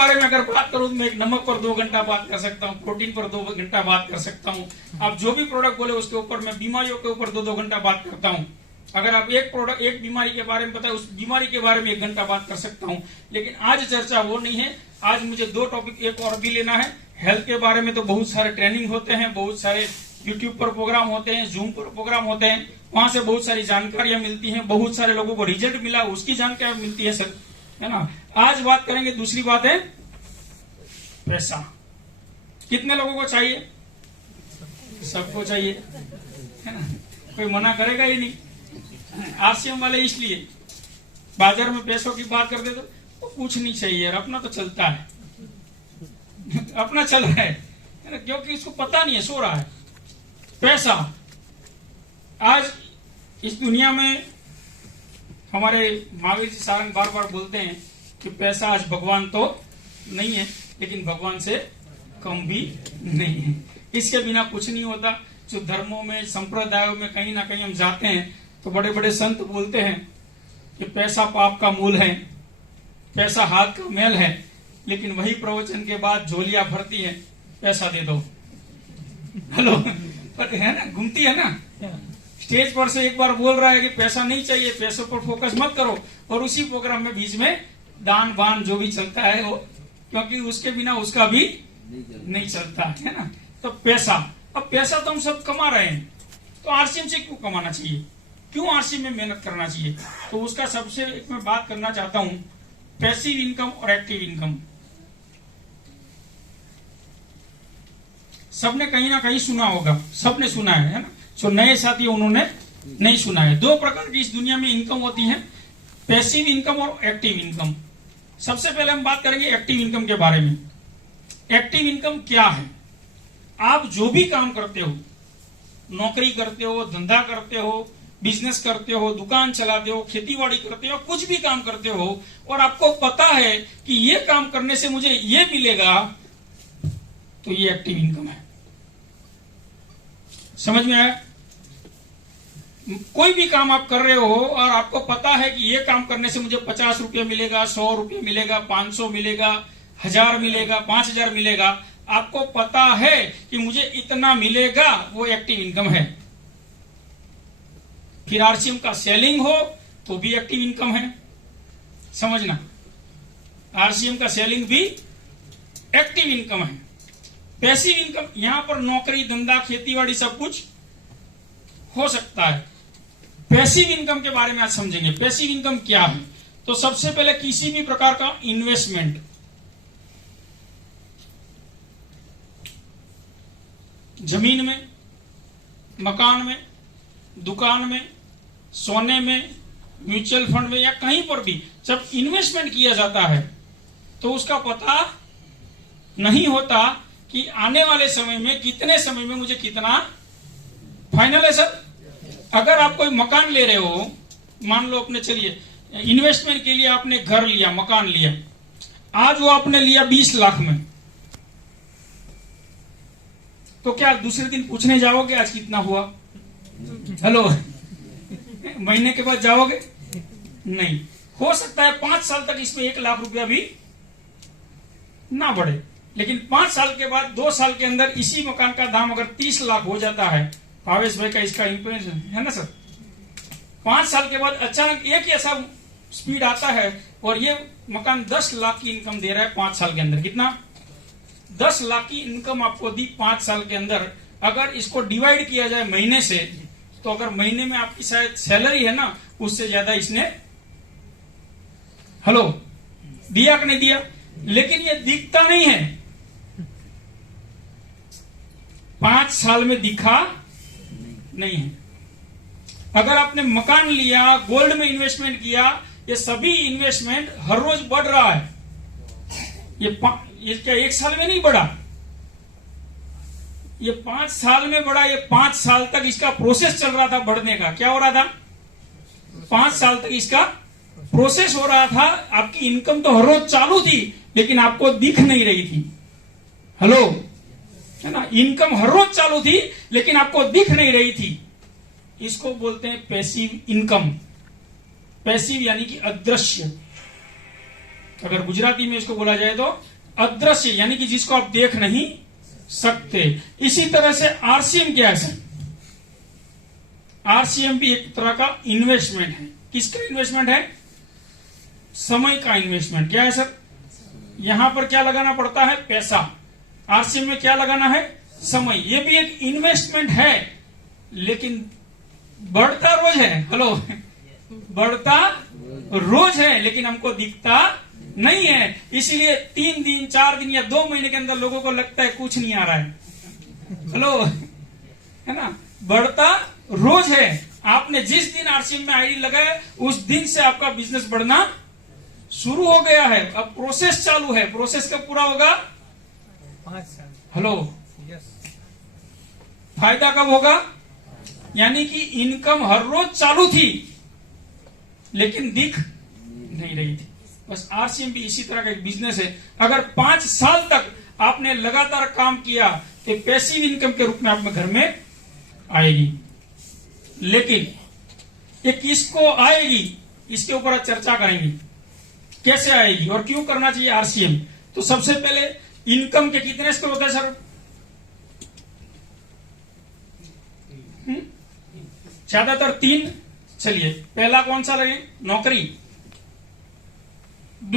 बारे में अगर बात करूं तो मैं एक नमक पर 2 घंटा बात कर सकता हूं, प्रोटीन पर 2 घंटा बात कर सकता हूं। आप जो भी प्रोडक्ट बोले उसके ऊपर, मैं बीमारियों के ऊपर 2-2 घंटा बात करता हूं। अगर आप एक प्रोडक्ट, एक बीमारी के बारे में पता है, उस बीमारी के बारे में 1 घंटा बात कर सकता हूं। लेकिन आज चर्चा वो नहीं है। आज मुझे 2 टॉपिक एक और भी लेना है। हेल्थ के बारे में तो बहुत सारे ट्रेनिंग होते हैं, बहुत सारे यूट्यूब पर प्रोग्राम होते हैं, जूम पर प्रोग्राम होते हैं, वहां से बहुत सारी जानकारियां मिलती हैं, बहुत सारे लोगों को रिजल्ट मिला, उसकी जानकारी मिलती है सर, है ना। आज बात करेंगे, दूसरी बात है पैसा। कितने लोगों को चाहिए? सबको चाहिए, है ना, कोई मना करेगा ही नहीं। आरसीएम वाले इसलिए बाजार में पैसों की बात करते तो कुछ नहीं चाहिए यार, अपना तो चलता है, अपना चल रहा है ना, क्योंकि इसको पता नहीं है, सो रहा है। पैसा आज इस दुनिया में, हमारे महावीर जी सारंग बार बार बोलते हैं कि पैसा आज भगवान तो नहीं है, लेकिन भगवान से कम भी नहीं है। इसके बिना कुछ नहीं होता। जो धर्मों में, संप्रदायों में कहीं ना कहीं हम जाते हैं तो बड़े बड़े संत बोलते हैं कि पैसा पाप का मूल है, पैसा हाथ का मैल है, लेकिन वही प्रवचन के बाद झोलियां भरती है, पैसा दे दो। हेलो, पर है ना, घूमती है ना। स्टेज पर से एक बार बोल रहा है कि पैसा नहीं चाहिए, पैसों पर फोकस मत करो, और उसी प्रोग्राम में बीच में दान बान जो भी चलता है वो, क्योंकि उसके बिना उसका भी नहीं चलता है ना। तो पैसा, अब पैसा तो हम सब कमा रहे हैं, तो आरसीएम से क्यों कमाना चाहिए, क्यों आरसीएम में मेहनत करना चाहिए? तो उसका सबसे एक मैं बात करना चाहता हूं, पैसिव इनकम और एक्टिव इनकम। सबने कहीं ना कहीं सुना होगा, सबने सुना है ना। जो नए साथी उन्होंने नहीं सुना है। 2 प्रकार की इस दुनिया में इनकम होती है, पैसिव इनकम और एक्टिव इनकम। सबसे पहले हम बात करेंगे एक्टिव इनकम के बारे में। एक्टिव इनकम क्या है? आप जो भी काम करते हो, नौकरी करते हो, धंधा करते हो, बिजनेस करते हो, दुकान चलाते हो, खेतीबाड़ी करते हो, कुछ भी काम करते हो, और आपको पता है कि ये काम करने से मुझे ये मिलेगा, तो ये एक्टिव इनकम है। समझ में आया? कोई भी काम आप कर रहे हो और आपको पता है कि ये काम करने से मुझे 50 रुपये मिलेगा, 100 रुपये मिलेगा, 500 मिलेगा, 1000 मिलेगा, 5000 मिलेगा, आपको पता है कि मुझे इतना मिलेगा, वो एक्टिव इनकम है। फिर आरसीएम का सेलिंग हो तो भी एक्टिव इनकम है, समझना। आरसीएम का सेलिंग भी एक्टिव इनकम है। पैसिव इनकम, यहां पर नौकरी, धंधा, खेतीबाड़ी सब कुछ हो सकता है। पैसिव इनकम के बारे में आज समझेंगे। पैसिव इनकम क्या है? तो सबसे पहले किसी भी प्रकार का इन्वेस्टमेंट, जमीन में, मकान में, दुकान में, सोने में, म्यूचुअल फंड में, या कहीं पर भी जब इन्वेस्टमेंट किया जाता है तो उसका पता नहीं होता कि आने वाले समय में, कितने समय में मुझे कितना। फाइनल है सर। अगर आप कोई मकान ले रहे हो, मान लो अपने, चलिए इन्वेस्टमेंट के लिए आपने घर लिया, मकान लिया, आज वो आपने लिया 20 लाख में, तो क्या दूसरे दिन पूछने जाओगे आज कितना हुआ? हेलो, महीने के बाद जाओगे? नहीं। हो सकता है 5 साल तक इसमें 1 लाख रुपया भी ना बढ़े, लेकिन 5 साल के बाद, 2 साल के अंदर इसी मकान का दाम अगर 30 लाख हो जाता है, भावेश भाई का इसका इंप्रेशन है ना सर। 5 साल के बाद अचानक एक ऐसा स्पीड आता है और ये मकान 10 लाख की इनकम दे रहा है 5 साल के अंदर। कितना? 10 लाख की इनकम आपको दी 5 साल के अंदर। अगर इसको डिवाइड किया जाए महीने से, तो अगर महीने में आपकी शायद सैलरी है ना, उससे ज्यादा इसने, हेलो, दिया कि नहीं दिया? लेकिन ये दिखता नहीं है, 5 साल में दिखा नहीं है। अगर आपने मकान लिया, गोल्ड में इन्वेस्टमेंट किया, ये सभी इन्वेस्टमेंट हर रोज बढ़ रहा है। ये क्या 1 साल में नहीं बढ़ा? ये 5 साल में बढ़ा। ये 5 साल तक इसका प्रोसेस चल रहा था बढ़ने का। क्या हो रहा था? 5 साल तक इसका प्रोसेस हो रहा था। आपकी इनकम तो हर रोज चालू थी, लेकिन आपको दिख नहीं रही थी। हेलो, है ना, इनकम हर रोज चालू थी, लेकिन आपको दिख नहीं रही थी। इसको बोलते हैं पैसिव इनकम। पैसिव यानी कि अदृश्य। अगर गुजराती में इसको बोला जाए तो अदृश्य, यानी कि जिसको आप देख नहीं सकते। इसी तरह से आरसीएम क्या है सर? आरसीएम भी एक तरह का इन्वेस्टमेंट है। किसका इन्वेस्टमेंट है? समय का इन्वेस्टमेंट। क्या है सर? यहां पर क्या लगाना पड़ता है? पैसा। आरसीएम में क्या लगाना है? समय। ये भी एक इन्वेस्टमेंट है, लेकिन बढ़ता रोज है। हेलो, बढ़ता रोज है, लेकिन हमको दिखता नहीं है। इसलिए 3 दिन 4 दिन या 2 महीने के अंदर लोगों को लगता है कुछ नहीं आ रहा है। हेलो, है ना? बढ़ता रोज है। आपने जिस दिन आरसीएम में आईडी लगाया उस दिन से आपका बिजनेस बढ़ना शुरू हो गया है। अब प्रोसेस चालू है। प्रोसेस कब पूरा होगा? 5 साल। Hello, yes. फायदा कब होगा? यानी कि इनकम हर रोज चालू थी, लेकिन दिख नहीं रही थी। बस आरसीएम भी इसी तरह का एक बिजनेस है। अगर 5 साल तक आपने लगातार काम किया तो पैसिव इनकम के रूप में आप घर में आएगी। लेकिन ये किसको आएगी, इसके ऊपर आज चर्चा करेंगे। कैसे आएगी और क्यों करना चाहिए आरसीएम? तो सबसे पहले इनकम के कितने स्तर होते हैं सर? ज्यादातर 3। चलिए, पहला कौन सा लगे? नौकरी।